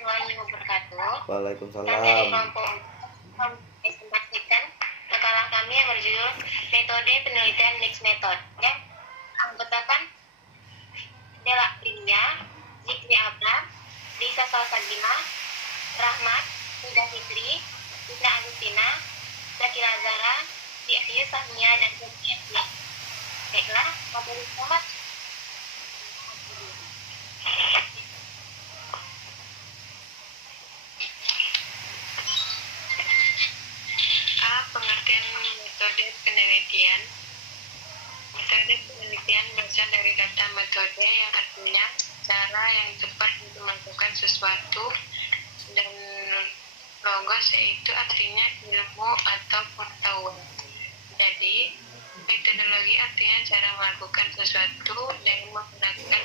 warahmatullahi wabarakatuh. Waalaikumsalam. Kami dari kelompok makalah kami yang berjudul Metode Penelitian Mixed Method yang anggotakan Dela Priya, Zikri Abra, Lisa Salsabila, Rahmat, Nida Fitri, Ina Agustina, Zakira Zara, Diayu Sahnia, dan Zoki. Baiklah, materi selamat. Pengertian metode penelitian. Metode penelitian berasal dari kata metode yang artinya cara yang tepat untuk melakukan sesuatu, dan logos yaitu artinya ilmu atau pengetahuan. Jadi metodologi artinya cara melakukan sesuatu dan menggunakan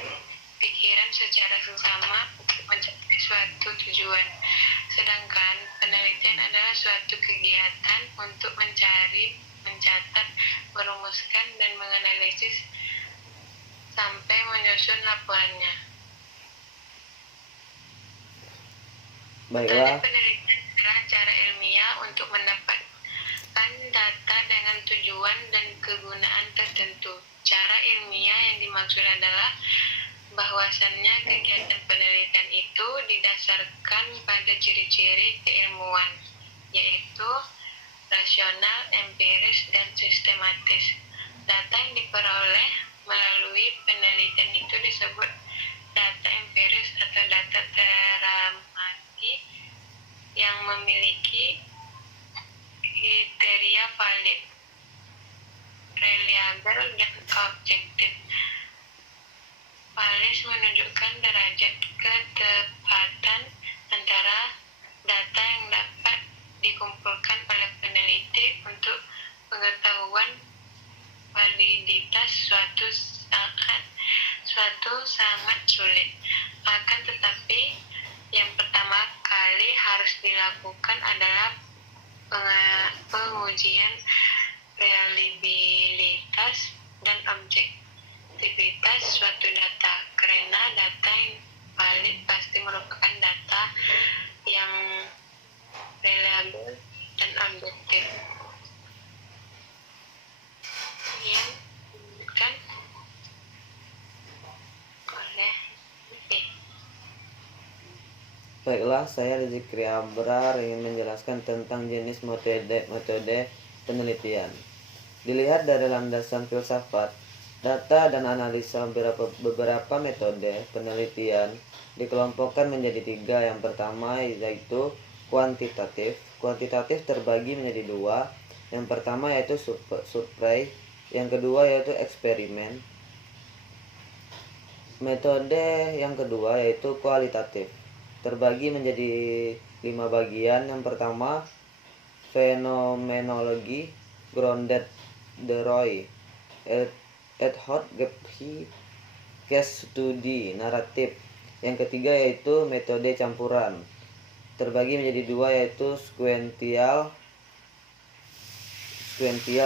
pikiran secara seksama untuk mencapai suatu tujuan. Sedangkan penelitian adalah suatu kegiatan untuk mencari, mencatat, merumuskan, dan menganalisis sampai menyusun laporannya. Baiklah. Metode penelitian adalah cara ilmiah untuk mendapatkan data dengan tujuan dan kegunaan tertentu. Cara ilmiah yang dimaksud adalah bahwasannya kegiatan penelitian itu didasarkan pada ciri-ciri keilmuan, yaitu rasional, empiris, dan sistematis. Data yang diperoleh melalui penelitian itu disebut data empiris atau data teramati yang memiliki kriteria valid, reliabel, dan objektif. Valis menunjukkan derajat ketepatan antara data yang dapat dikumpulkan oleh peneliti untuk pengetahuan validitas suatu sangat sulit. Akan tetapi yang pertama kali harus dilakukan adalah pengujian reliabilitas dan objektivitas suatu data, karena data yang valid pasti merupakan data yang reliable dan objektif. Yang disebutkan oleh Baiklah, saya Zikri Abrar ingin menjelaskan tentang jenis metode penelitian. Dilihat dari landasan filsafat, data dan analisa beberapa metode penelitian dikelompokkan menjadi 3. Yang pertama yaitu kuantitatif. Kuantitatif terbagi menjadi 2. Yang pertama yaitu survei, yang kedua yaitu eksperimen. Metode yang kedua yaitu kualitatif, terbagi menjadi 5 bagian. Yang pertama fenomenologi, grounded theory, ad hoc case study, naratif. Yang ketiga yaitu metode campuran, terbagi menjadi 2 yaitu sequential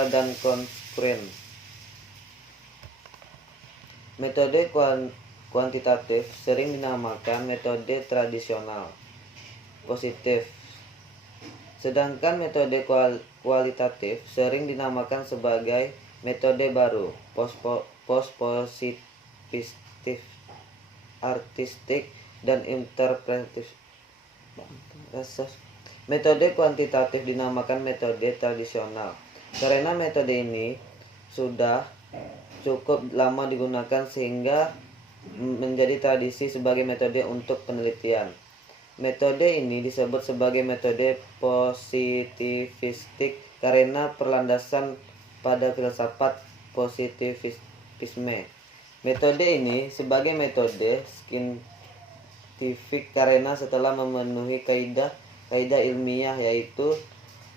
dan concurrent. Metode kuantitatif sering dinamakan metode tradisional positif, sedangkan metode kualitatif sering dinamakan sebagai metode baru post-positif, artistik, dan interpretatif. Metode kuantitatif dinamakan metode tradisional karena metode ini sudah cukup lama digunakan sehingga menjadi tradisi sebagai metode untuk penelitian. Metode ini disebut sebagai metode positivistik karena berlandasan pada filsafat positivisme. Metode ini sebagai metode saintifik karena setelah memenuhi kaidah ilmiah, yaitu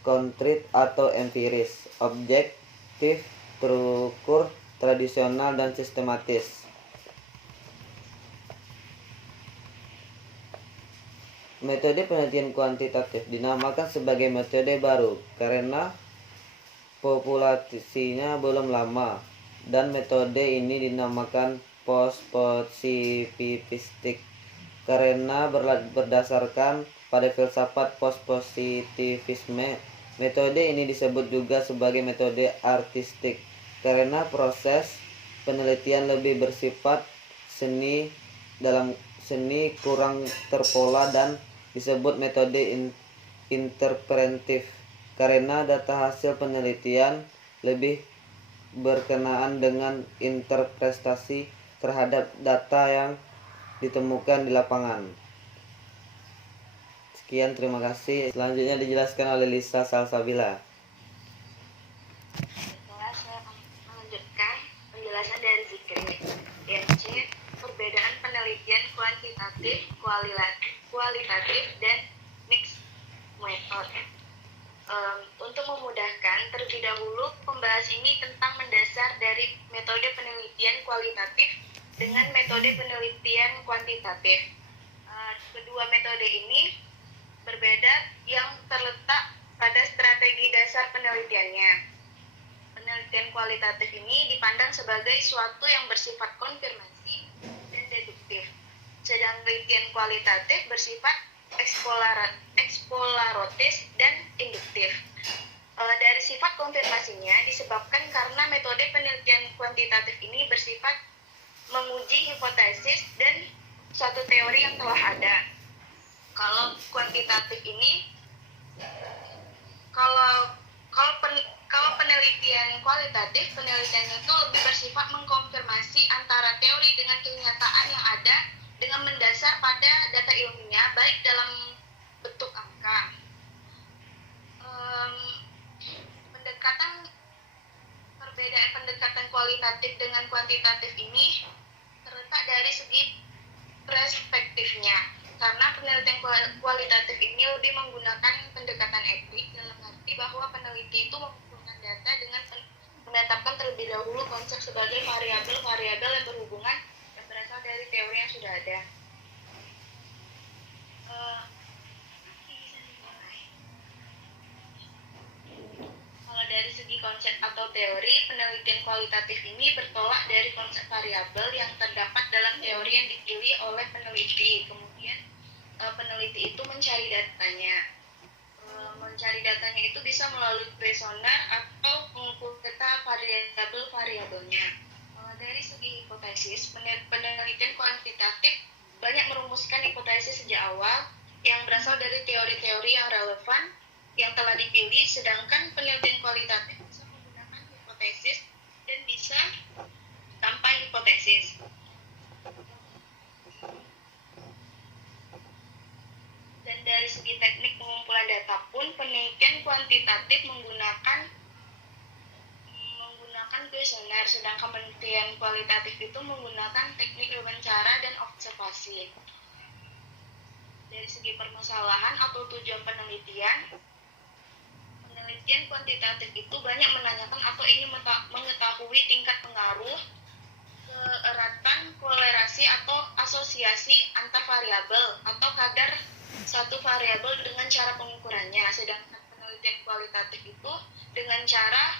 konkret atau empiris, objektif, terukur, tradisional, dan sistematis. Metode penelitian kuantitatif dinamakan sebagai metode baru karena populasinya belum lama, dan metode ini dinamakan post-positivistik karena berdasarkan pada filsafat pospositivisme. Metode ini disebut juga sebagai metode artistik karena proses penelitian lebih bersifat seni kurang terpola, dan disebut metode interpretif karena data hasil penelitian lebih berkenaan dengan interpretasi terhadap data yang ditemukan di lapangan. Sekian, terima kasih. Selanjutnya dijelaskan oleh Lisa Salsabila. Setelah saya melanjutkan penjelasan dari Zikri. Yang C, perbedaan penelitian kuantitatif, kualitatif, dan mixed method. Untuk memudahkan, terlebih dahulu pembahas ini tentang mendasar dari metode penelitian kualitatif dengan metode penelitian kuantitatif. Kedua metode ini berbeda yang terletak pada strategi dasar penelitiannya. Penelitian kualitatif ini dipandang sebagai suatu yang bersifat konfirmasi dan deduktif, sedang penelitian kualitatif bersifat eksploratoris dan induktif. Dari sifat konfirmasinya disebabkan karena metode penelitian kuantitatif ini bersifat menguji hipotesis dan suatu teori yang telah ada. Kalau kuantitatif ini, kalau penelitian kualitatif, penelitiannya itu lebih bersifat mengkonfirmasi antara teori dengan kenyataan yang ada dengan mendasar pada data ilmiah, baik dalam bentuk angka. Perbedaan pendekatan kualitatif dengan kuantitatif ini terletak dari segi perspektifnya, karena penelitian kualitatif ini lebih menggunakan pendekatan etik dalam arti bahwa peneliti itu mengumpulkan data dengan menetapkan terlebih dahulu konsep sebagai variabel-variabel yang berhubungan yang berasal dari teori yang sudah ada. Kalau dari segi konsep atau teori, penelitian kualitatif ini bertolak dari konsep variabel yang terdapat dalam teori yang dipilih oleh peneliti. Kemudian peneliti itu mencari datanya. Mencari datanya itu bisa melalui kuesioner atau mengukur data variabel-variabelnya. Dari segi hipotesis, penelitian kuantitatif banyak merumuskan hipotesis sejak awal yang berasal dari teori-teori yang relevan yang telah dipilih, sedangkan penelitian kualitatif bisa menggunakan hipotesis dan bisa tanpa hipotesis. Dan dari segi teknik pengumpulan data pun, penelitian kuantitatif menggunakan kuesioner, sedangkan penelitian kualitatif itu menggunakan teknik wawancara dan observasi. Dari segi permasalahan atau tujuan penelitian kuantitatif itu banyak menanyakan atau ingin mengetahui tingkat pengaruh, keeratan, kolerasi atau asosiasi antar variabel atau kadar satu variabel dengan cara pengukurannya, sedangkan penelitian kualitatif itu dengan cara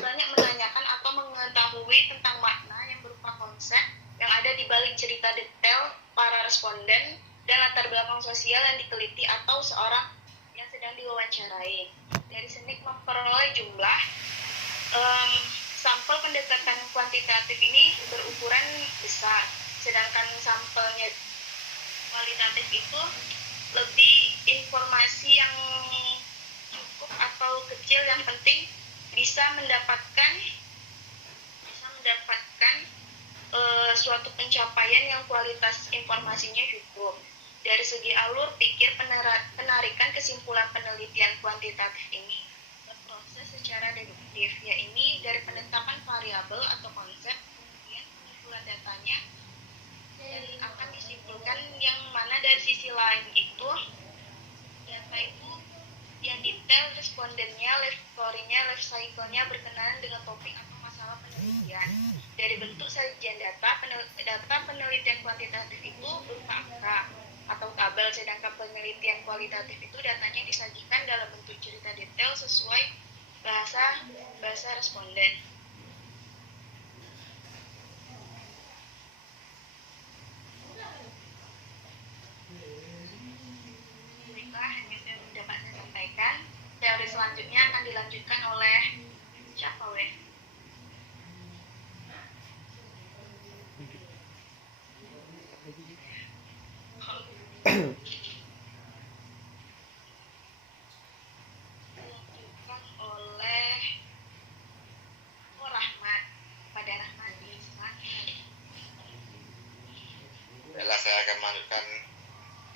banyak menanyakan atau mengetahui tentang makna yang berupa konsep yang ada di balik cerita detail para responden dan latar belakang sosial yang diteliti atau seorang yang sedang diwawancarai. Dari sini memperoleh jumlah sampel pendekatan kuantitatif ini berukuran besar, sedangkan sampelnya kualitatif itu lebih informasi yang cukup atau kecil, yang penting bisa mendapatkan suatu pencapaian yang kualitas informasinya cukup. Dari segi alur pikir, penarikan kesimpulan penelitian kuantitatif ini berproses secara deduktif, yaitu dari penetapan variabel atau konsep, kemudian pengumpulan datanya, dan akan disimpulkan yang mana dari sisi lain itu data itu yang detail, respondennya, life story-nya, life cycle-nya berkenaan dengan topik atau masalah penelitian. Dari bentuk sajian data penelitian kuantitatif itu berupa angka atau tabel, sedangkan penelitian kualitatif itu datanya disajikan dalam bentuk cerita detail sesuai bahasa responden. saya akan melanjutkan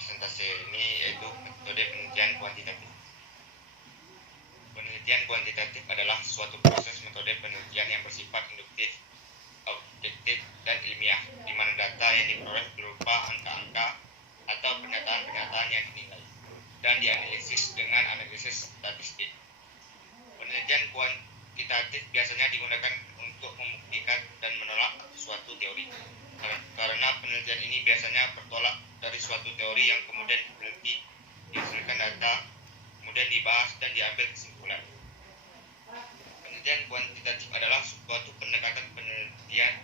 presentasi ini, yaitu metode penelitian kuantitatif. Penelitian kuantitatif adalah suatu proses metode penelitian yang bersifat induktif, objektif, dan ilmiah, di mana data yang diperoleh berupa angka-angka atau pernyataan-pernyataan yang dinilai dan dianalisis dengan analisis statistik. Penelitian kuantitatif biasanya digunakan untuk membuktikan dan menolak suatu teori. Karena penelitian ini biasanya bertolak dari suatu teori yang kemudian diteliti, dihasilkan data, kemudian dibahas dan diambil kesimpulan. Penelitian kuantitatif adalah suatu pendekatan penelitian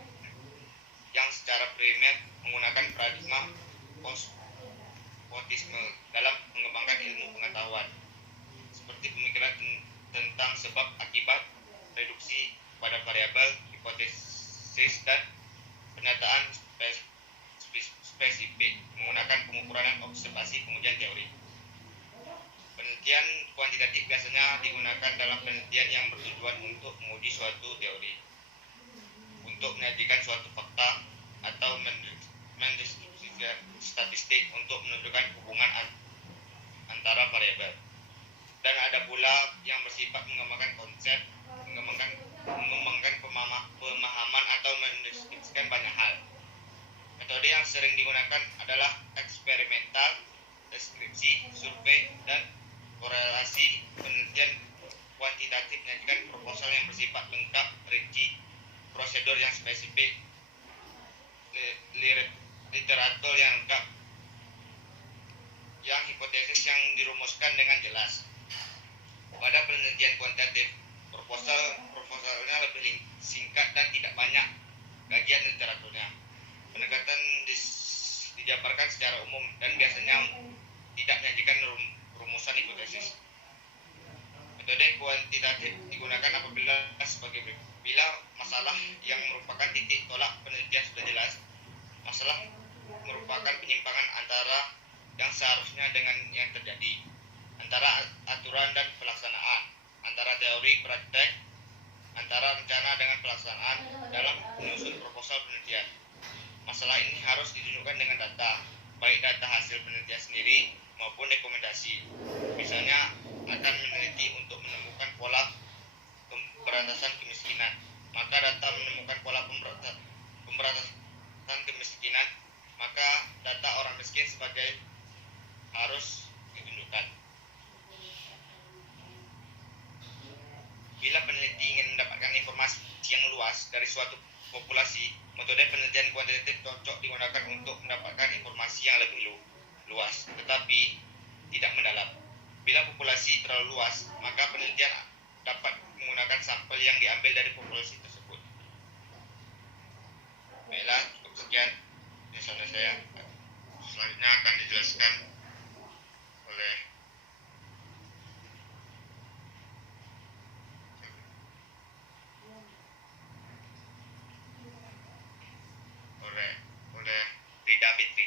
yang secara primer menggunakan paradigma positivisme dalam mengembangkan ilmu pengetahuan, seperti pemikiran tentang sebab akibat, reduksi pada variabel, hipotesis, dan pernyataan spesifik menggunakan pengukuran dan observasi pengujian teori. Penelitian kuantitatif biasanya digunakan dalam penelitian yang bertujuan untuk menguji suatu teori, untuk menyajikan suatu fakta, atau mendistribusikan statistik untuk menunjukkan hubungan antara variabel. Dan ada pula yang bersifat mengembangkan konsep, mengembangkan pemahaman atau mendeskripsikan banyak hal. Metode yang sering digunakan adalah eksperimental, deskripsi, survei, dan korelasi. Penelitian kuantitatif menyajikan proposal yang bersifat lengkap, rinci, prosedur yang spesifik, literatur yang lengkap, yang hipotesis yang dirumuskan dengan jelas. Pada penelitian kuantitatif, proposalnya lebih singkat dan tidak banyak kajian literaturnya. Pendekatan dijabarkan secara umum dan biasanya tidak menyajikan rumusan hipotesis. Metode kuantitatif digunakan apabila bila masalah yang merupakan titik tolak penelitian sudah jelas, masalah merupakan penyimpangan antara yang seharusnya dengan yang terjadi, antara aturan dan pelaksanaan, antara teori praktek, antara rencana dengan pelaksanaan dalam menyusun proposal penelitian. Masalah ini harus ditunjukkan dengan data, baik data hasil penelitian sendiri maupun rekomendasi. Misalnya akan meneliti untuk menemukan pola pemberantasan kemiskinan, maka data menemukan pola pemberantasan kemiskinan, maka data orang miskin sebagai harus ditunjukkan. Bila peneliti ingin mendapatkan informasi yang luas dari suatu populasi, metode penelitian kuantitatif cocok digunakan untuk mendapatkan informasi yang lebih luas, tetapi tidak mendalam. Bila populasi terlalu luas, maka penelitian dapat menggunakan sampel yang diambil dari populasi tersebut. Baiklah, cukup sekian penjelasan saya. Selanjutnya akan dijelaskan oleh Rida Fitri.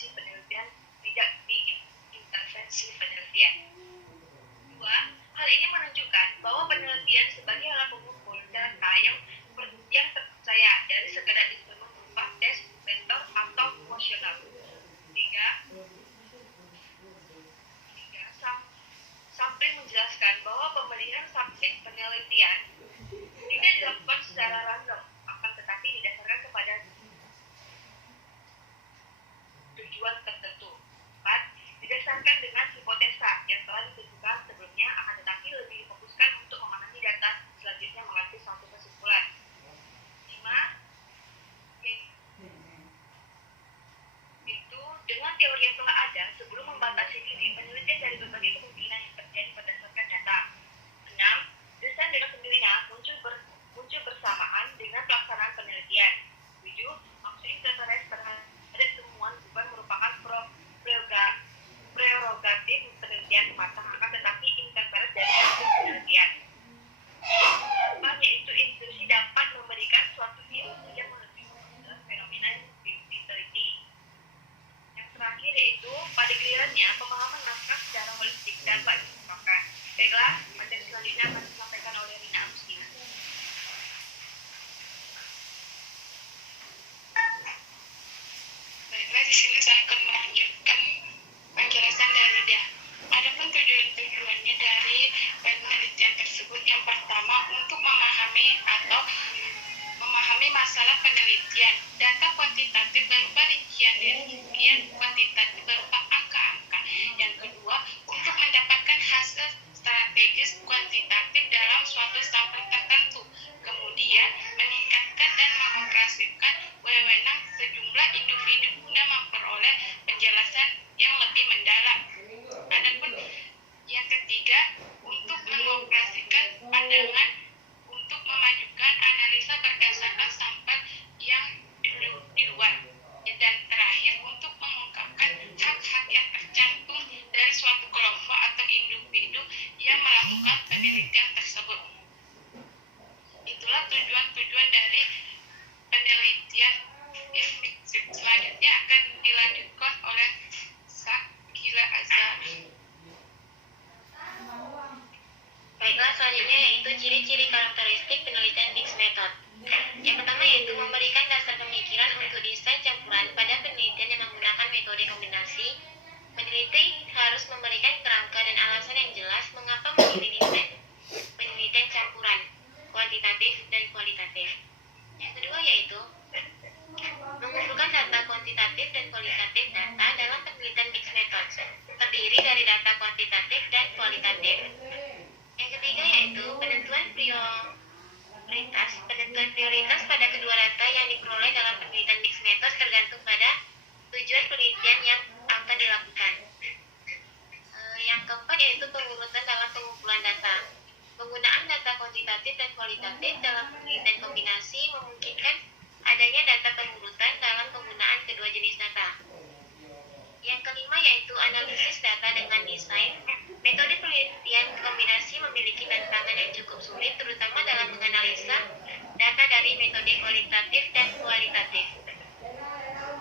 intervensi penelitian tidak diintervensi penelitian. 2. Hal ini menunjukkan bahwa penelitian sebagai alat pengumpul data yang terpercaya dari sekedar instrumen berupa tes, vektor, atau emosional. 3. Sampling menjelaskan bahwa pemilihan subjek penelitian tidak dilakukan secara random, akan tetapi didasarkan kepada tujuan tertentu. 4. Didasarkan dengan hipotesa yang telah ditentukan sebelumnya, akan tetapi lebih difokuskan untuk memahami data selanjutnya mengambil suatu kesimpulan. 5. Itu dengan teori yang telah ada sebelum membatasi diri penelitian dari berbagai kemungkinan yang terjadi berdasarkan data. 6. Desain dengan sendirinya muncul bersamaan dengan pelaksanaan penelitian. 7. Maksud interferensi terhadap temuan bukan merupakan prerogatif penelitian semata, akan tetapi interferensi dari hasil penelitian. 8. Yaitu intuisi dapat memberikan suatu ilmu yang melebihi fenomena yang diteliti. Yang terakhir yaitu pada gilirannya pemahaman naskah secara holistik dapat dikembangkan. Baiklah, materi selanjutnya akan disampaikan oleh Rina Agustina. Baiklah, di sini saya akan melanjutkan penjelasan dari dia. Adapun tujuan-tujuannya dari penelitian tersebut, yang pertama untuk memahami masalah penelitian. Data kuantitatif berupa rincian dan rincian kuantitatif berupa angka-angka. Yang kedua, untuk mendapatkan hasil strategis kuantitatif dalam suatu sampel tertentu. Kemudian, meningkatkan dan mengoperasikan wewenang sejumlah individu guna memperoleh penjelasan yang lebih mendalam. Adapun yang ketiga, untuk mengoperasikan pandangan untuk memajukan analisa berdasarkan sampel yang di luar. Dan terakhir, untuk mengungkapkan hak-hak yang tercantum dari suatu kelompok atau individu yang melakukan penelitian tersebut. Itulah tujuan-tujuan dari penelitian ilmiah. Selanjutnya akan dilanjutkan oleh Sakila Azhar. Baiklah, selanjutnya yaitu ciri-ciri karakteristik penelitian mixed method. Yang pertama yaitu memberikan dasar pemikiran untuk desain campuran. Pada penelitian yang menggunakan metode kombinasi, peneliti harus memberikan kerangka dan alasan yang jelas mengapa memilih desain penelitian campuran, kuantitatif dan kualitatif. Yang kedua yaitu mengumpulkan data kuantitatif dan kualitatif data dalam penelitian mixed method, terdiri dari data kuantitatif dan kualitatif. Yang ketiga yaitu penentuan prioritas pada kedua data yang diperoleh dalam penelitian mixed method tergantung pada tujuan penelitian yang akan dilakukan. Yang keempat yaitu pengurutan dalam pengumpulan data. Penggunaan data kuantitatif dan kualitatif dalam penelitian kombinasi memungkinkan adanya data pengurutan dalam penggunaan kedua jenis data. Yang kelima yaitu analisis data dengan desain. Metode penelitian kombinasi memiliki tantangan yang cukup sulit, terutama dalam menganalisa data dari metode kualitatif dan kualitatif.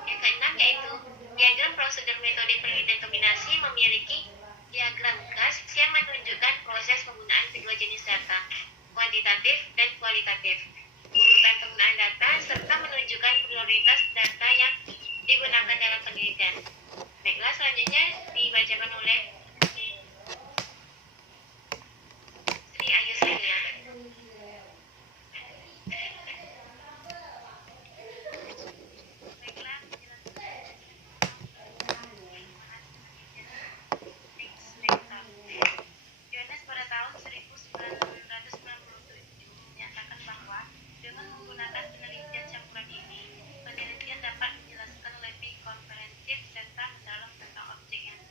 Yang keenam yaitu diagram prosedur metode penelitian kombinasi memiliki diagram gas yang menunjukkan proses penggunaan kedua jenis data, kuantitatif dan kualitatif, urutan penggunaan data, serta menunjukkan prioritas data yang digunakan dalam penelitian. Baiklah, selanjutnya dibacakan oleh Sri Ayu Sania. Jones pada tahun 1997 menyatakan bahwa dengan menggunakan penelitian campuran ini, penelitian dapat menjelaskan lebih komprehensif serta mendalam tentang objek yang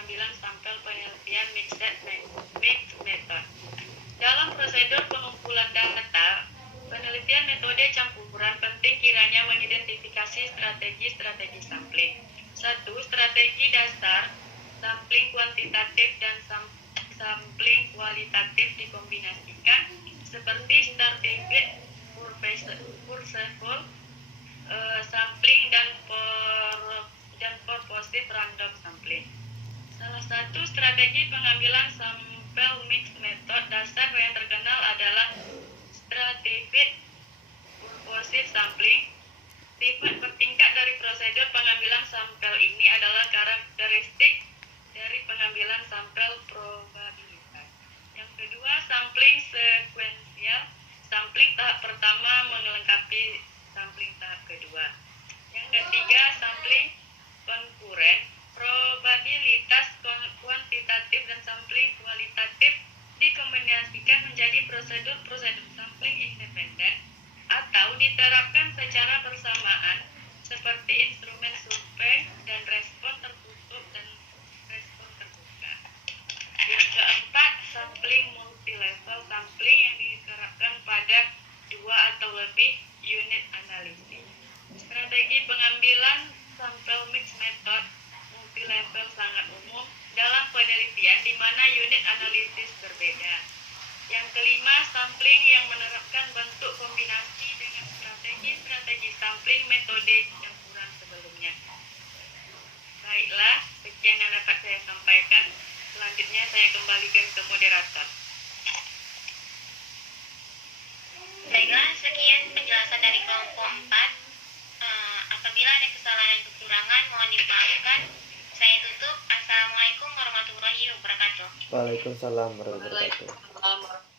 pengambilan sampel penelitian mixed method. Dalam prosedur pengumpulan data, penelitian metode campuran penting kiranya mengidentifikasi strategi sampling. 1. Strategi dasar, sampling kuantitatif dan sampling kualitatif dikombinasikan seperti stratified purposeful sampling dan purposive random sampling. Salah satu strategi pengambilan sampel mixed method dasar yang terkenal adalah stratified purposive sampling. Sifat bertingkat dari prosedur pengambilan sampel ini adalah karakteristik dari pengambilan sampel probabilitas. Yang kedua, sampling sekuensial. Sampling tahap pertama melengkapi sampling tahap kedua. Yang ketiga, sampling konkuren. Probabilitas kuantitatif dan sampling kualitatif dikombinasikan menjadi prosedur sampling independen atau diterapkan secara bersamaan seperti instrumen survei dan respon tertutup dan respon terbuka. Yang keempat, sampling multilevel, sampling yang diterapkan pada 2 atau lebih unit analisis. Strategi pengambilan sampel mixed method multilevel sangat umum dalam penelitian di mana unit analisis berbeda. Yang kelima, sampling yang menerapkan bentuk kombinasi dengan strategi sampling metode campuran sebelumnya. Baiklah, sekian yang dapat saya sampaikan. Selanjutnya saya kembalikan ke moderator. Baiklah, sekian penjelasan dari kelompok 4. Apabila ada kesalahan dan kekurangan, mohon dimaafkan. Saya tutup. Assalamualaikum warahmatullahi wabarakatuh. Waalaikumsalam warahmatullahi wabarakatuh. Waalaikumsalam.